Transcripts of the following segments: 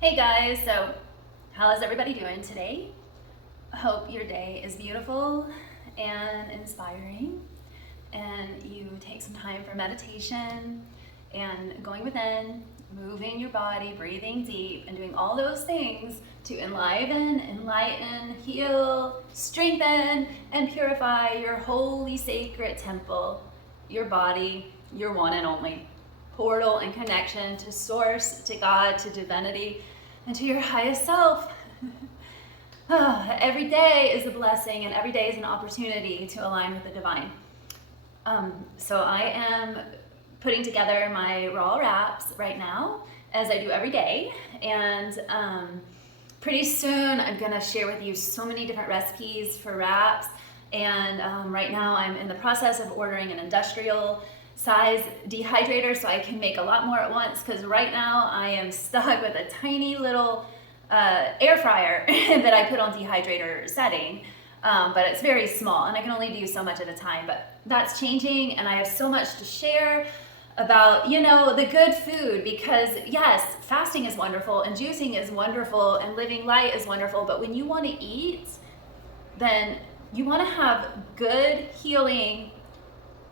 Hey guys, so how is everybody doing today? I hope your day is beautiful and inspiring, and you take some time for meditation and going within, moving your body, breathing deep, and doing all those things to enliven, enlighten, heal, strengthen, and purify your holy sacred temple, your body, your one and only portal and connection to source, to God, to divinity, and to your highest self. Every day is a blessing, and every day is an opportunity to align with the divine. So I am putting together my raw wraps right now, as I do every day, and pretty soon I'm gonna share with you so many different recipes for wraps. And right now I'm in the process of ordering an industrial size dehydrator so I can make a lot more at once, because right now I am stuck with a tiny little air fryer that I put on dehydrator setting. But it's very small and I can only do so much at a time, but that's changing, and I have so much to share about, the good food, because yes, fasting is wonderful and juicing is wonderful and living light is wonderful, but when you want to eat, then you want to have good, healing,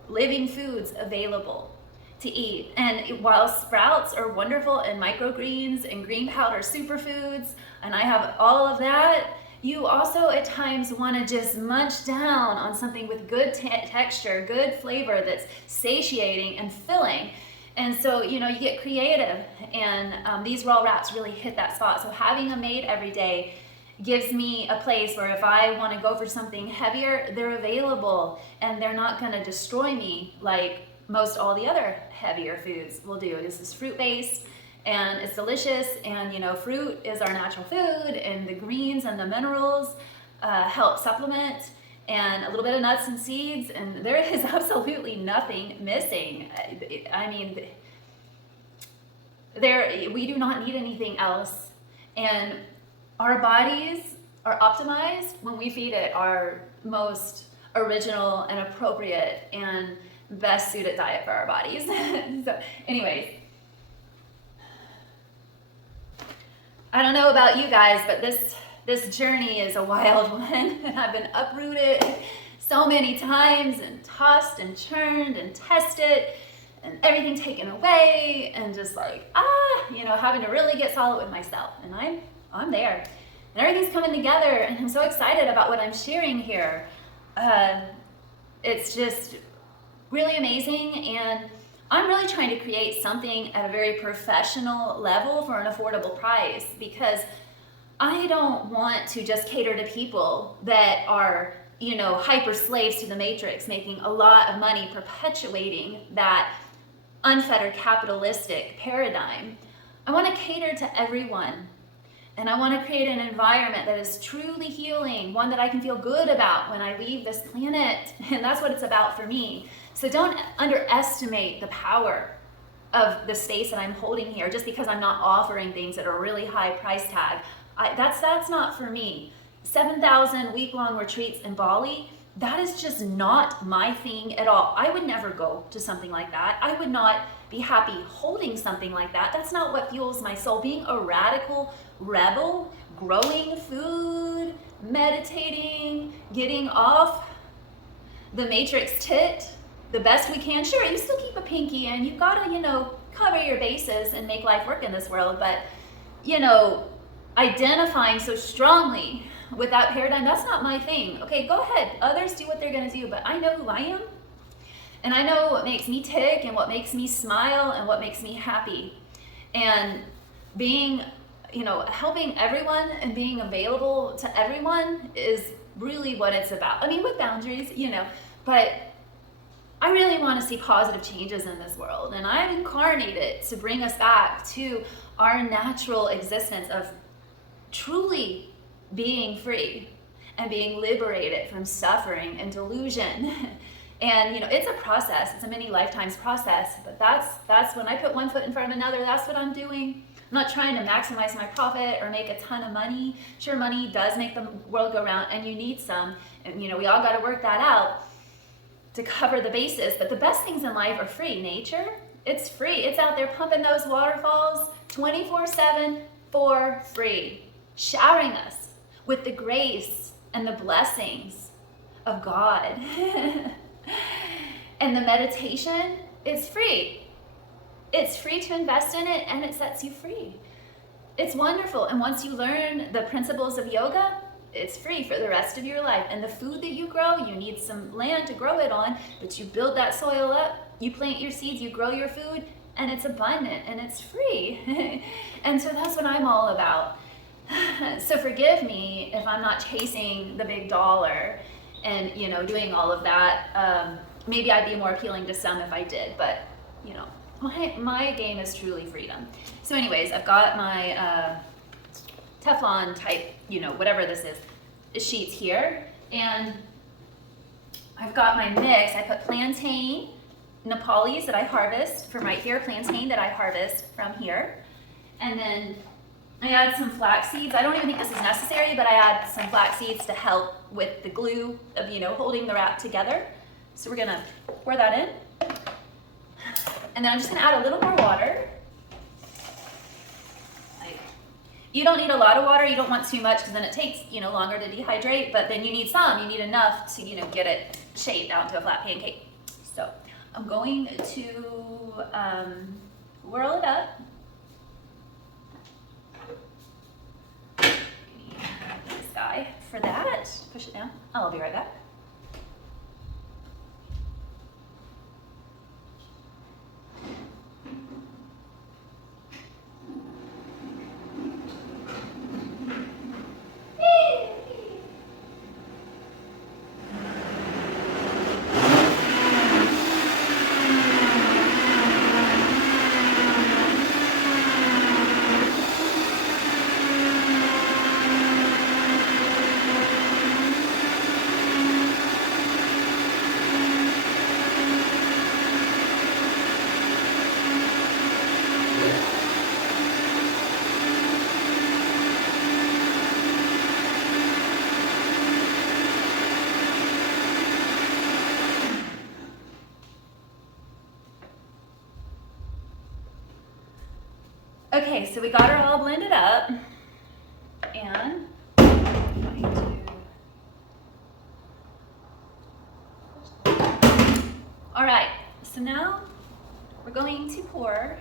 living foods available to eat. And while sprouts are wonderful, and microgreens and green powder superfoods, and I have all of that, you also at times want to just munch down on something with good texture, good flavor, that's satiating and filling. And so, you get creative, and these raw wraps really hit that spot. So having them made every day gives me a place where if I want to go for something heavier, they're available, and they're not going to destroy me like most all the other heavier foods will do. This is fruit-based, and it's delicious, and fruit is our natural food, and the greens and the minerals help supplement, and a little bit of nuts and seeds, and there is absolutely nothing missing. I mean, we do not need anything else, and our bodies are optimized when we feed it our most original and appropriate and best suited diet for our bodies. So anyways, I don't know about you guys, but this journey is a wild one, and I've been uprooted so many times, and tossed and churned and tested, and everything taken away, and just like having to really get solid with myself. And I'm there, and everything's coming together, and I'm so excited about what I'm sharing here. It's just really amazing, and I'm really trying to create something at a very professional level for an affordable price, because I don't want to just cater to people that are, hyper slaves to the matrix, making a lot of money, perpetuating that unfettered capitalistic paradigm. I want to cater to everyone, and I want to create an environment that is truly healing, one that I can feel good about when I leave this planet, and that's what it's about for me. So don't underestimate the power of the space that I'm holding here just because I'm not offering things that are really high price tag. That's not for me. 7,000 week-long retreats in Bali, that is just not my thing at all. I would never go to something like that. I would not be happy holding something like that. That's not what fuels my soul. Being a radical rebel, growing food, meditating, getting off the matrix tit the best we can. Sure, you still keep a pinky in. You've got to, cover your bases and make life work in this world. But, identifying so strongly with that paradigm, that's not my thing. Okay, go ahead. Others do what they're going to do, but I know who I am. And I know what makes me tick, and what makes me smile, and what makes me happy. And being, helping everyone and being available to everyone is really what it's about. I mean, with boundaries, but I really want to see positive changes in this world. And I've incarnated to bring us back to our natural existence of truly being free and being liberated from suffering and delusion. And it's a process. It's a many lifetimes process. But that's when I put one foot in front of another. That's what I'm doing. I'm not trying to maximize my profit or make a ton of money. Sure, money does make the world go round, and you need some. And we all got to work that out to cover the bases. But the best things in life are free. Nature, it's free. It's out there pumping those waterfalls 24/7, for free, showering us with the grace and the blessings of God. And the meditation is free. It's free to invest in it, and it sets you free. It's wonderful. And once you learn the principles of yoga, it's free for the rest of your life. And the food that you grow, you need some land to grow it on, but you build that soil up, you plant your seeds, you grow your food, and it's abundant and it's free. And so that's what I'm all about. So forgive me if I'm not chasing the big dollar and, you know, doing all of that. Maybe I'd be more appealing to some if I did, but, you know, my game is truly freedom. So anyways, I've got my Teflon type, you know, whatever this is, sheets here. And I've got my mix. I put plantain, Nepalis that I harvest from right here, plantain that I harvest from here. And then I add some flax seeds. I don't even think this is necessary, but I add some flax seeds to help with the glue of, you know, holding the wrap together. So we're gonna pour that in. And then I'm just gonna add a little more water. You don't need a lot of water, you don't want too much because then it takes, you know, longer to dehydrate, but then you need some, you need enough to, you know, get it shaped out into a flat pancake. So I'm going to whirl it up. This guy for that, push it down. I'll be right back. Okay, so we got her all blended up, and I'm going to... All right, so now we're going to pour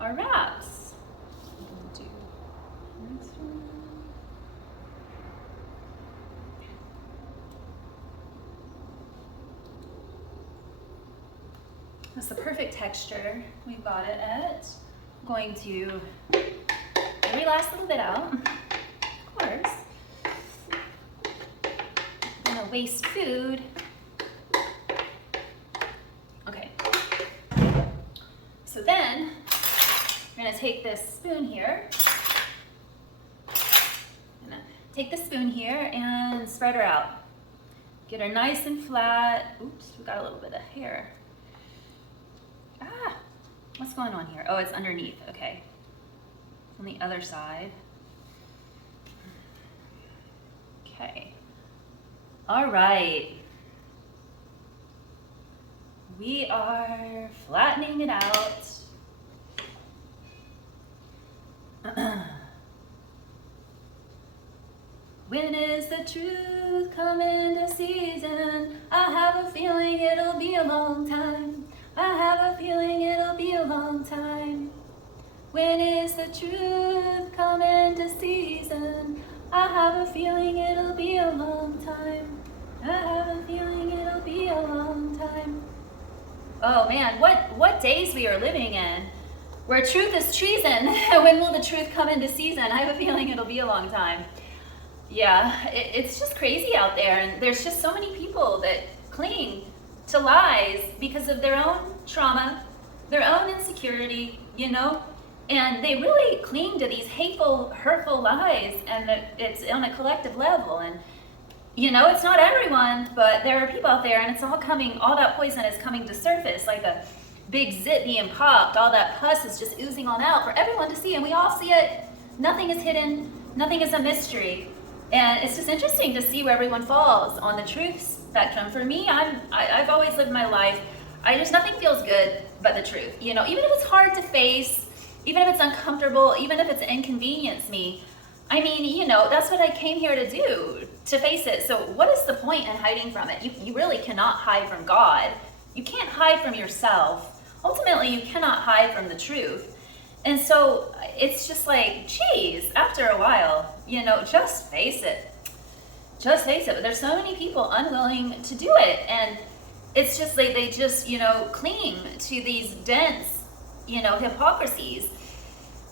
our wraps. That's the perfect texture. We've got it at. I'm going to every last little bit out, of course. I'm gonna waste food. Okay. So then we're gonna take this spoon here. I'm gonna take the spoon here and spread her out. Get her nice and flat. Oops, we got a little bit of hair. What's going on here? Oh, it's underneath. Okay. On the other side. Okay. All right. We are flattening it out. When is the truth coming to season? I have a feeling it'll be a long time. I have a feeling it'll be a long time. When is the truth coming to season? I have a feeling it'll be a long time. I have a feeling it'll be a long time. Oh man, what days we are living in, where truth is treason. When will the truth come into season? I have a feeling it'll be a long time. Yeah, it's just crazy out there, and there's just so many people that cling to lies because of their own trauma, their own insecurity, you know, and they really cling to these hateful, hurtful lies, and it's on a collective level. And you know, it's not everyone, but there are people out there, and it's all coming, all that poison is coming to surface like a big zit being popped. All that pus is just oozing on out for everyone to see, and we all see it. Nothing is hidden, nothing is a mystery. And it's just interesting to see where everyone falls on the truth spectrum. For me, I've always lived my life, nothing feels good but the truth. You know, even if it's hard to face, even if it's uncomfortable, even if it's inconvenienced me. I mean, you know, that's what I came here to do, to face it. So what is the point in hiding from it? You really cannot hide from God. You can't hide from yourself. Ultimately, you cannot hide from the truth. And so it's just like, geez, after a while, you know, just face it. Just face it. But there's so many people unwilling to do it. And it's just like they just, you know, cling to these dense, you know, hypocrisies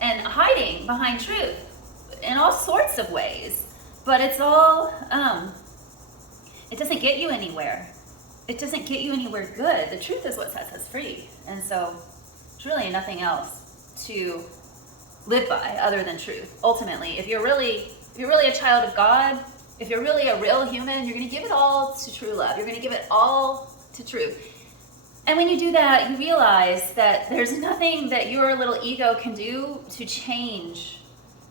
and hiding behind truth in all sorts of ways. But it's all, it doesn't get you anywhere. It doesn't get you anywhere good. The truth is what sets us free. And so it's really nothing else to live by other than truth. Ultimately, if you're really a child of God, if you're really a real human, you're going to give it all to true love. You're going to give it all to truth. And when you do that, you realize that there's nothing that your little ego can do to change.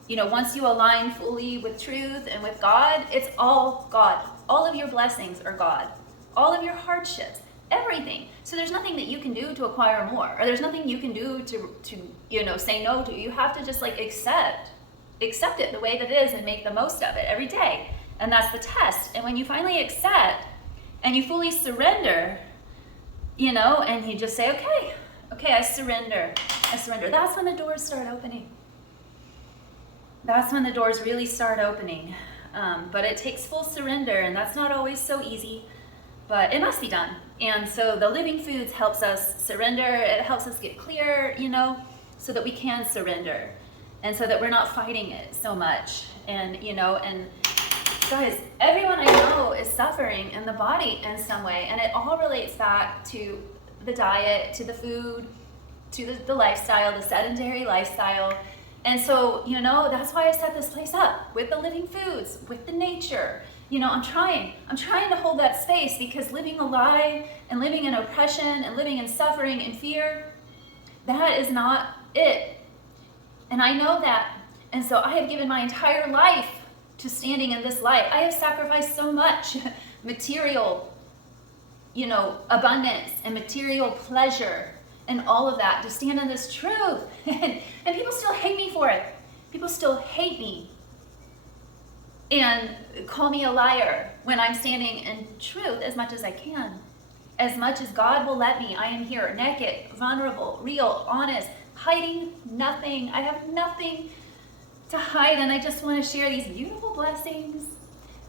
You know, once you align fully with truth and with God, it's all God. All of your blessings are God. All of your hardships, everything. So there's nothing that you can do to acquire more, or there's nothing you can do to you know, say no to. You have to just like accept it the way that it is and make the most of it every day. And that's the test. And when you finally accept and you fully surrender, you know, and you just say, okay, I surrender. That's when the doors start opening. That's when the doors really start opening. But it takes full surrender, and that's not always so easy. But it must be done. And so the Living Foods helps us surrender. It helps us get clear, you know, so that we can surrender and so that we're not fighting it so much. And, you know, and guys, everyone I know is suffering in the body in some way. And it all relates back to the diet, to the food, to the lifestyle, the sedentary lifestyle. And so, you know, that's why I set this place up with the Living Foods, with the nature. You know, I'm trying to hold that space, because living a lie and living in oppression and living in suffering and fear, that is not it. And I know that. And so I have given my entire life to standing in this light. I have sacrificed so much material, you know, abundance and material pleasure and all of that to stand in this truth. And people still hate me for it. People still hate me and call me a liar when I'm standing in truth as much as I can. As much as God will let me, I am here, naked, vulnerable, real, honest, hiding nothing. I have nothing to hide, and I just want to share these beautiful blessings.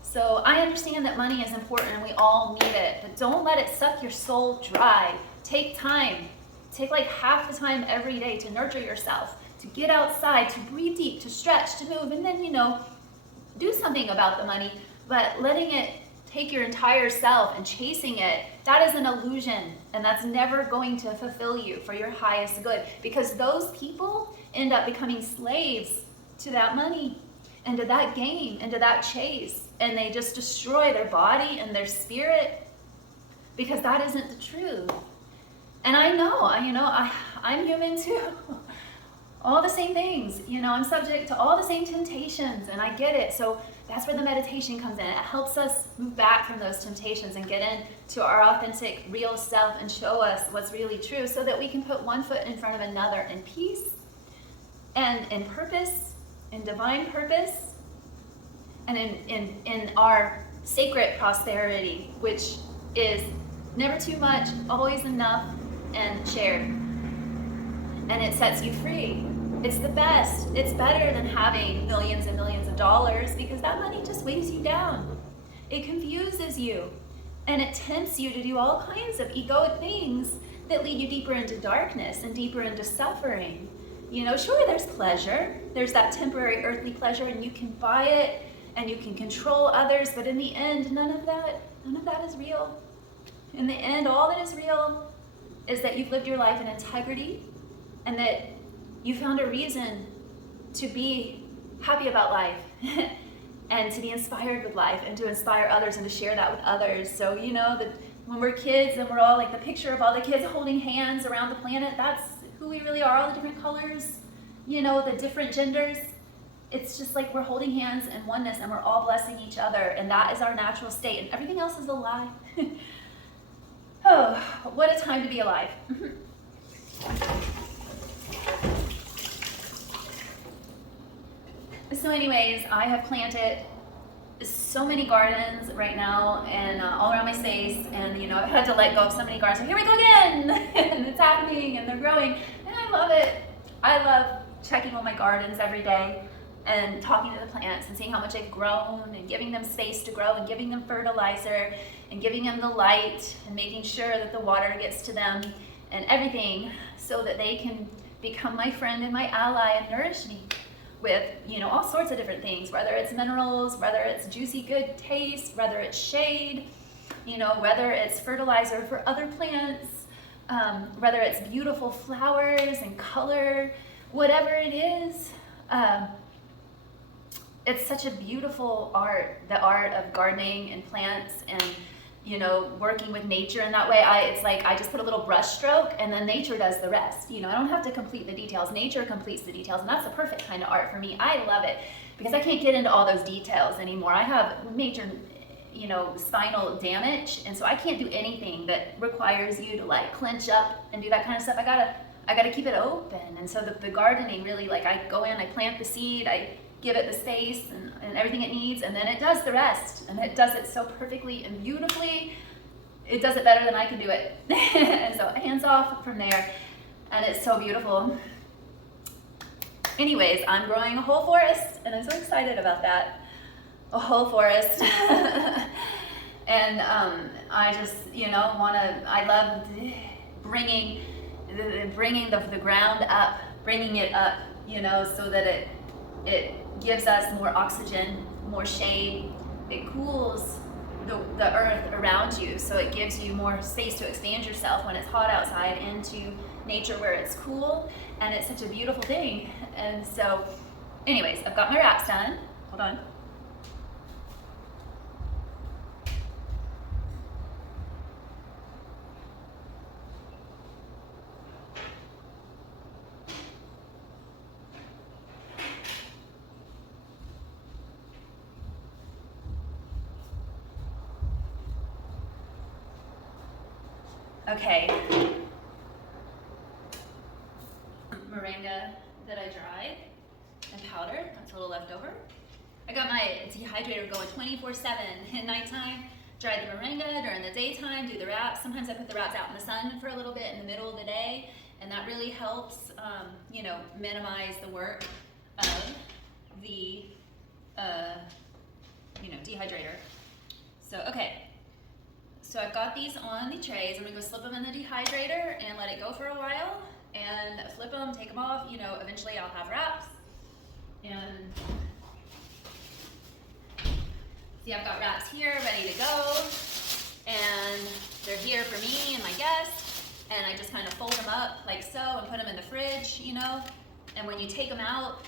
So I understand that money is important and we all need it, but don't let it suck your soul dry. Take time. Take like half the time every day to nurture yourself, to get outside, to breathe deep, to stretch, to move, and then, you know, do something about the money. But letting it take your entire self and chasing it, that is an illusion, and that's never going to fulfill you for your highest good, because those people end up becoming slaves to that money and to that game and to that chase, and they just destroy their body and their spirit, because that isn't the truth. And I know, you know, I'm human too. All the same things, you know, I'm subject to all the same temptations, and I get it. So that's where the meditation comes in. It helps us move back from those temptations and get into our authentic, real self and show us what's really true, so that we can put one foot in front of another in peace and in purpose, in divine purpose, and in our sacred prosperity, which is never too much, always enough, and shared. And it sets you free. It's the best. It's better than having millions and millions of dollars, because that money just weighs you down. It confuses you, and it tempts you to do all kinds of egoic things that lead you deeper into darkness and deeper into suffering. You know, sure, there's pleasure. There's that temporary earthly pleasure, and you can buy it and you can control others, but in the end, none of that is real. In the end, all that is real is that you've lived your life in integrity, and that you found a reason to be happy about life and to be inspired with life and to inspire others and to share that with others. So, you know, that when we're kids and we're all like the picture of all the kids holding hands around the planet, that's who we really are, all the different colors, you know, the different genders. It's just like we're holding hands in oneness, and we're all blessing each other, and that is our natural state, and everything else is a lie. Oh, what a time to be alive. So anyways, I have planted so many gardens right now and all around my space, and you know, I've had to let go of so many gardens. So here we go again, and it's happening and they're growing, and I love it. I love checking on my gardens every day and talking to the plants and seeing how much they've grown and giving them space to grow and giving them fertilizer and giving them the light and making sure that the water gets to them and everything so that they can become my friend and my ally and nourish me with, you know, all sorts of different things, whether it's minerals, whether it's juicy good taste, whether it's shade, you know, whether it's fertilizer for other plants, whether it's beautiful flowers and color, whatever it is. It's such a beautiful art, the art of gardening and plants and, you know, working with nature in that way. It's like I just put a little brush stroke and then nature does the rest. You know, I don't have to complete the details. Nature completes the details, and that's the perfect kind of art for me. I love it because I can't get into all those details anymore. I have major, you know, spinal damage, and so I can't do anything that requires you to like clench up and do that kind of stuff. I gotta keep it open. And so the gardening really, like, I go in, I plant the seed, I give it the space and everything it needs, and then it does the rest, and it does it so perfectly and beautifully. It does it better than I can do it. And so hands off from there, and it's so beautiful. Anyways, I'm growing a whole forest, and I'm so excited about that. A whole forest. And I just, you know, I love bringing the ground up, bringing it up, you know, so that it gives us more oxygen, more shade. It cools the earth around you, so it gives you more space to expand yourself when it's hot outside into nature where it's cool, and it's such a beautiful thing. And so anyways, I've got my wraps done. Hold on. Okay, moringa that I dried and powdered, that's a little left over. I got my dehydrator going 24/7 at nighttime, dry the moringa during the daytime, do the wraps. Sometimes I put the wraps out in the sun for a little bit in the middle of the day, and that really helps, you know, minimize the work of the, you know, dehydrator. So, okay. So I've got these on the trays. I'm gonna go slip them in the dehydrator and let it go for a while and flip them, take them off. You know, eventually I'll have wraps. And see, I've got wraps here ready to go, and they're here for me and my guests. And I just kind of fold them up like so and put them in the fridge, you know. And when you take them out,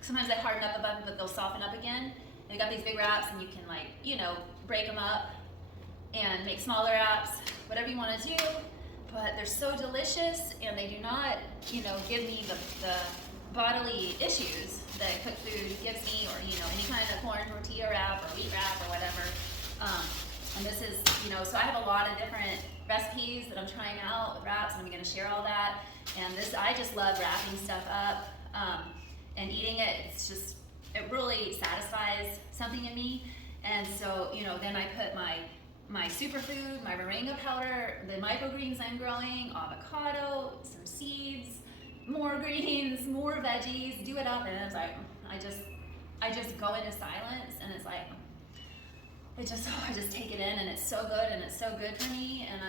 sometimes they harden up a bit, but they'll soften up again. And you got these big wraps, and you can, like, you know, break them up and make smaller wraps, whatever you want to do. But they're so delicious, and they do not, you know, give me the bodily issues that cooked food gives me, or, you know, any kind of corn tortilla wrap or wheat wrap or whatever. And this is, you know, so I have a lot of different recipes that I'm trying out with wraps, and I'm going to share all that. And this, I just love wrapping stuff up and eating it. It's just, it really satisfies something in me. And so, you know, then I put my superfood, my moringa powder, the microgreens I'm growing, avocado, some seeds, more greens, more veggies, do it up, and it's like, I just go into silence, and it's like, I just take it in, and it's so good, and it's so good for me, and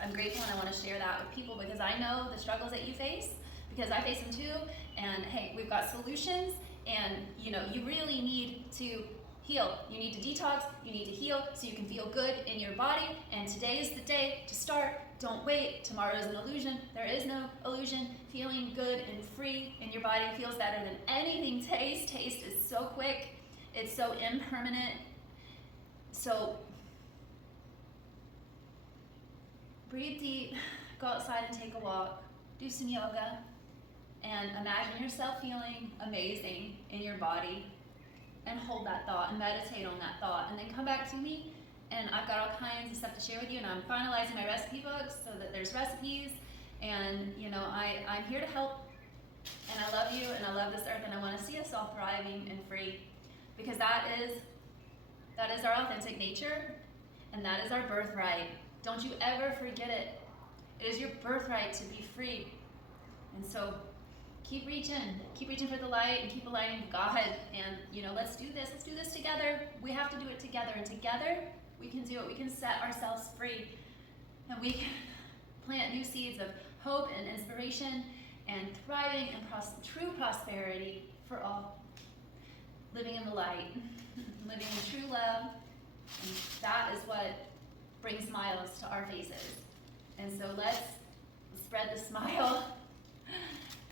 I'm grateful, and I want to share that with people because I know the struggles that you face, because I face them too, and hey, we've got solutions, and you know, you really need to heal. You need to detox, you need to heal so you can feel good in your body, and today is the day to start. Don't wait. Tomorrow is an illusion. There is no illusion. Feeling good and free in your body feels better than anything tastes. Taste is so quick. It's so impermanent. So breathe deep, go outside and take a walk, do some yoga, and imagine yourself feeling amazing in your body. And hold that thought and meditate on that thought, and then come back to me, and I've got all kinds of stuff to share with you, and I'm finalizing my recipe books so that there's recipes, and you know, I'm here to help, and I love you, and I love this earth, and I want to to see us all thriving and free, because that is our authentic nature, and that is our birthright. Don't you ever forget it. It is your birthright to be free. And so keep reaching for the light, and keep aligning with God. And let's do this together. We have to do it together, and together we can do it. We can set ourselves free, and we can plant new seeds of hope and inspiration and thriving and true prosperity for all. Living in the light, living in true love, and that is what brings smiles to our faces. And so let's spread the smile,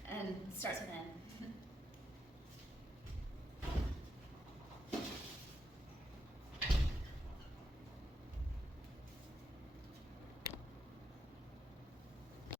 and it starts with N.